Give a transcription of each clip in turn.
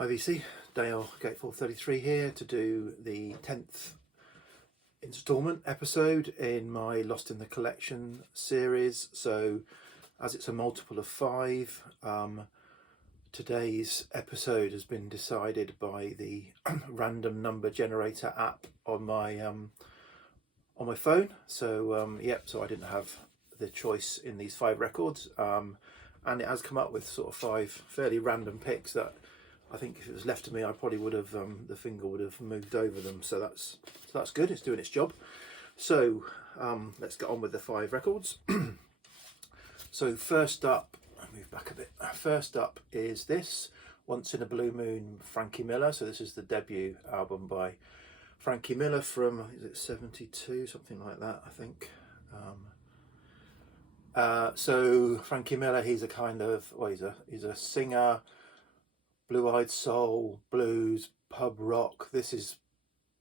Hi VC, Dale Gateful 33 here to do the 10th instalment episode in my Lost in the Collection series. So as it's a multiple of 5, today's episode has been decided by the random number generator app on my phone. So so I didn't have the choice in these 5 records, and it has come up with sort of 5 fairly random picks that I think if it was left to me, I probably would have the finger would have moved over them. So that's good. It's doing its job. So let's get on with the 5 records. So first up, I'll move back a bit. First up is this Once in a Blue Moon, Frankie Miller. So this is the debut album by Frankie Miller from, is it 72, something like that, I think. So Frankie Miller, he's a kind of, well, he's a singer, blue-eyed soul, blues, pub rock. This is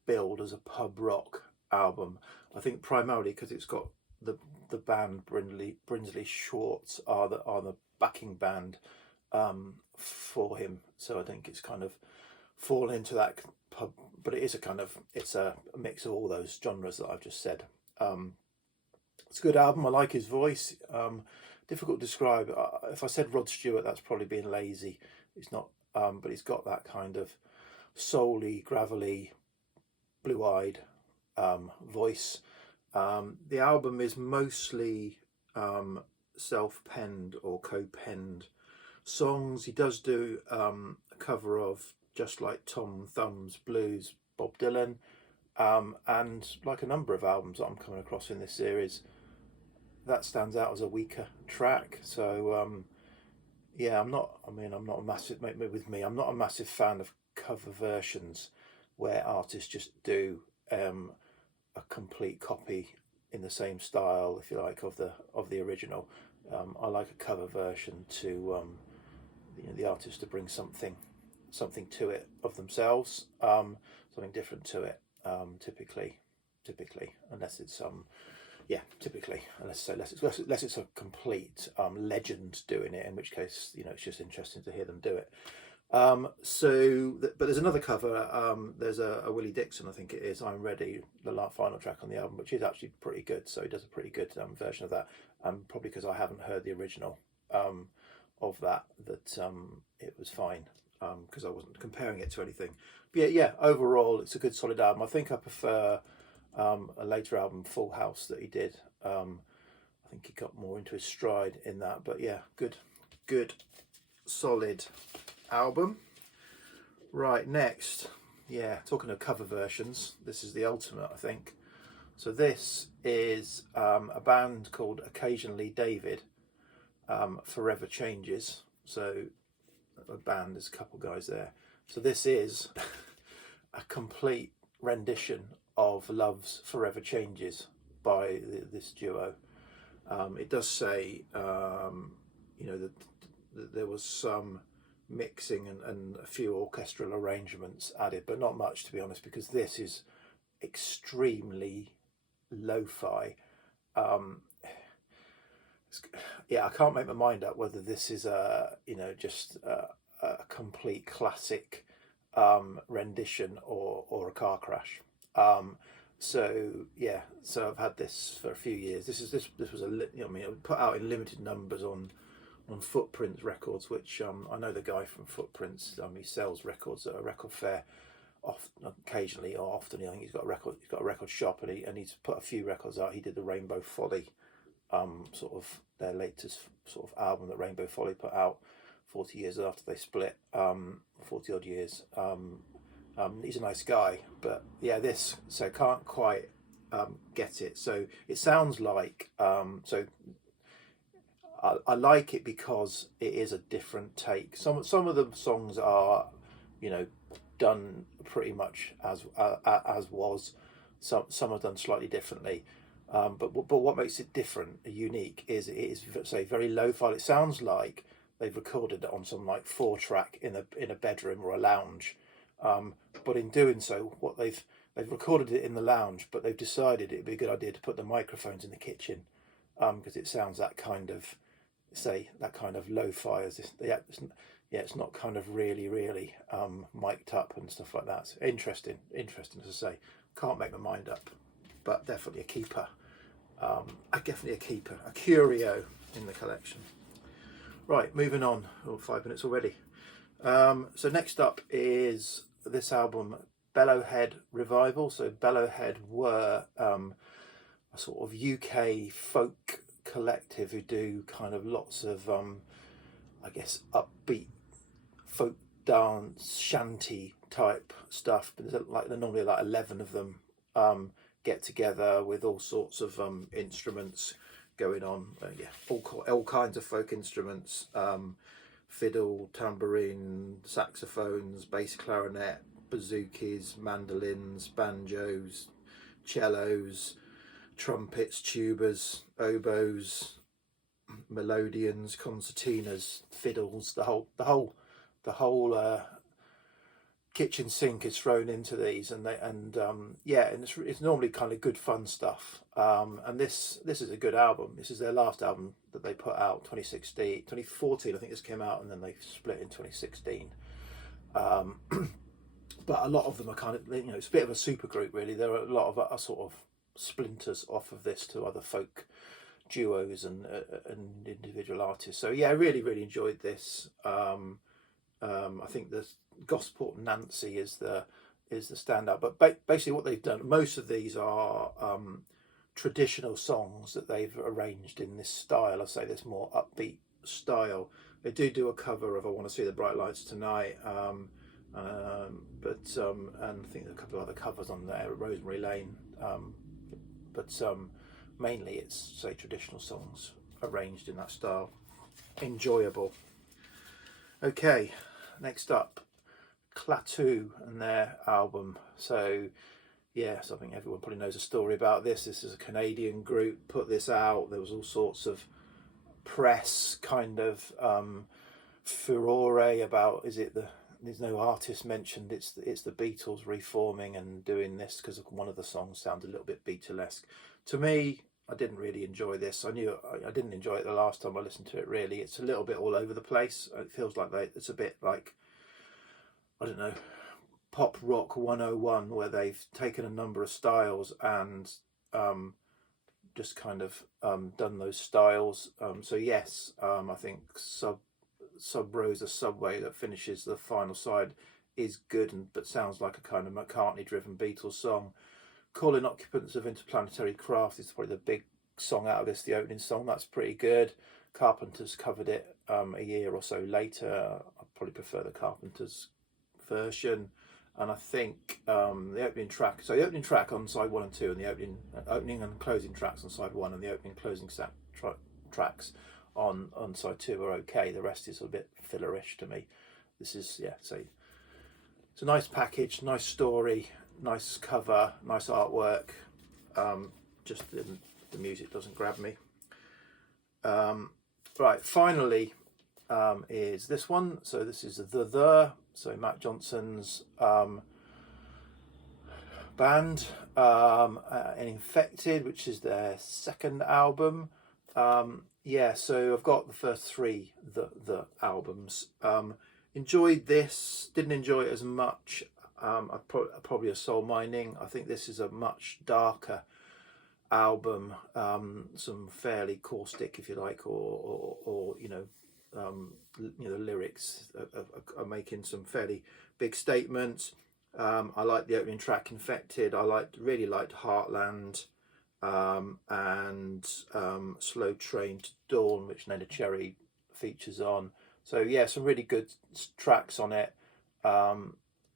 billed as a pub rock album, I think primarily because it's got the band Brinsley Schwartz are the backing band for him. So I think it's kind of fallen into that pub, but it is it's a mix of all those genres that I've just said. It's a good album. I like his voice. Difficult to describe. If I said Rod Stewart, that's probably being lazy. It's not. But he's got that kind of soul-y, gravelly, blue-eyed voice. The album is mostly self-penned or co-penned songs. He does do a cover of Just Like Tom Thumb's Blues, Bob Dylan, and like a number of albums that I'm coming across in this series, that stands out as a weaker track. So yeah, I'm not a massive, I'm not a massive fan of cover versions where artists just do a complete copy in the same style, if you like, of the original. I like a cover version to the artist to bring something to it of themselves, something different to it. Typically, unless it's unless it's a complete legend doing it, in which case it's just interesting to hear them do it. But there's another cover. There's a Willie Dixon, I think it is, I'm Ready, the final track on the album, which is actually pretty good. So he does a pretty good version of that, and probably because I haven't heard the original of that it was fine, because I wasn't comparing it to anything. But yeah, overall it's a good solid album. I think I prefer a later album, Full House, that he did. I think he got more into his stride in that, but yeah, good solid album. Right, next, talking of cover versions, this is the ultimate, I think. So this is a band called Occasionally David, Forever Changes. So a band, there's a couple guys there. So this is a complete rendition of Love's Forever Changes by this duo. It does say that there was some mixing and a few orchestral arrangements added, but not much, to be honest, because this is extremely lo-fi. I can't make my mind up whether this is just a complete classic rendition or a car crash. So I've had this for a few years. This was put out in limited numbers on Footprints Records, which I know the guy from Footprints. He sells records at a record fair, occasionally or often. I think he's got a record shop, and he's put a few records out. He did the Rainbow Folly, sort of their latest sort of album that Rainbow Folly put out 40 years after they split, 40 odd years. He's a nice guy, but so can't quite get it. So it sounds like I like it because it is a different take. Some of the songs are done pretty much as was. Some are done slightly differently, but what makes it different, unique, is it is, say, very lo-fi. It sounds like they've recorded it on some like 4-track in a bedroom or a lounge. But in doing so, what they've recorded it in the lounge, but they've decided it'd be a good idea to put the microphones in the kitchen, because it sounds that kind of lo-fi, as this. yeah, it's not kind of really mic'd up and stuff like that. So interesting as I say. Can't make my mind up, but definitely a keeper. Definitely a keeper, a curio in the collection. Right, moving on. 5 minutes already. So next up is this album, Bellowhead Revival. So Bellowhead were a sort of UK folk collective who do kind of lots of, I guess, upbeat folk dance, shanty type stuff. But there's normally like 11 of them get together with all sorts of instruments going on. All kinds of folk instruments. Fiddle, tambourine, saxophones, bass clarinet, bazookas, mandolins, banjos, cellos, trumpets, tubas, oboes, melodeons, concertinas, fiddles. The whole kitchen sink is thrown into these, and it's normally kind of good fun stuff. And this is a good album. This is their last album that they put out, 2014. I think this came out, and then they split in 2016. But a lot of them are kind of, it's a bit of a super group really. There are a lot of sort of splinters off of this to other folk duos and individual artists. So yeah, I really enjoyed this. I think the Gosport Nancy is the standout, but basically what they've done, most of these are traditional songs that they've arranged in this style. I say this more upbeat style. They do a cover of "I Want to See the Bright Lights Tonight," and I think there are a couple of other covers on there, Rosemary Lane, but mainly it's, say, traditional songs arranged in that style. Enjoyable. Okay, next up, Klaatu and their album. So yes, I think everyone probably knows a story about this. This is a Canadian group, put this out. There was all sorts of press kind of furore about, there's no artist mentioned, it's the Beatles reforming and doing this because one of the songs sounds a little bit Beatlesque. To me, I didn't really enjoy this. I knew I didn't enjoy it the last time I listened to it, really. It's a little bit all over the place. It feels like it's a bit like, I don't know, pop rock 101, where they've taken a number of styles and just kind of done those styles. So yes, I think Sub Rosa Subway that finishes the final side is good, but sounds like a kind of McCartney-driven Beatles song. Calling Occupants of Interplanetary Craft is probably the big song out of this, the opening song. That's pretty good. Carpenters covered it a year or so later. I probably prefer the Carpenters version. And I think the opening track, so the opening track on side 1 and 2, and the opening and closing tracks on side 1, and the opening and closing tracks on side 2 are okay. The rest is a bit fillerish to me. This is, so it's a nice package, nice story, nice cover, nice artwork. Just the music doesn't grab me. Right, finally is this one. So this is so Matt Johnson's band, and Infected, which is their second album. So I've got the first 3 the albums. Enjoyed this, didn't enjoy it as much. Probably a Soul Mining. I think this is a much darker album, some fairly caustic, if you like, or the lyrics are making some fairly big statements. I like the opening track, Infected. I really liked Heartland, and Slow Train to Dawn, which Nana Cherry features on. So yeah, some really good tracks on it.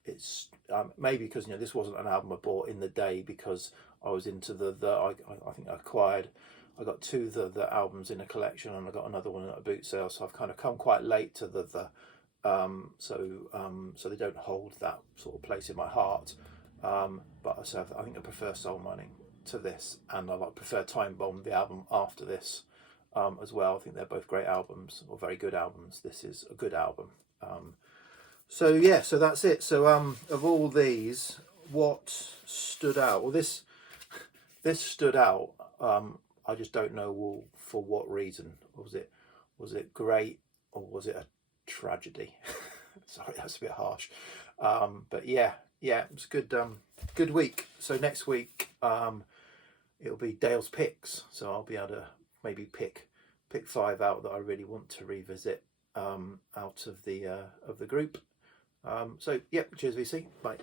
It's maybe because this wasn't an album I bought in the day, because I was into I think I got 2 the albums in a collection, and I got another one at a boot sale, so I've kind of come quite late to so they don't hold that sort of place in my heart. But I think I prefer Soul Mining to this, and I prefer Time Bomb, the album after this, as well. I think they're both great albums, or very good albums. This is a good album. So that's it. So of all these, what stood out? Well, this stood out. I just don't know for what reason. Was it great, or was it tragedy. Sorry, that's a bit harsh. But yeah, it was a good week. So next week, it'll be Dale's picks. So I'll be able to maybe pick 5 out that I really want to revisit out of the group. So yeah, cheers VC, bye.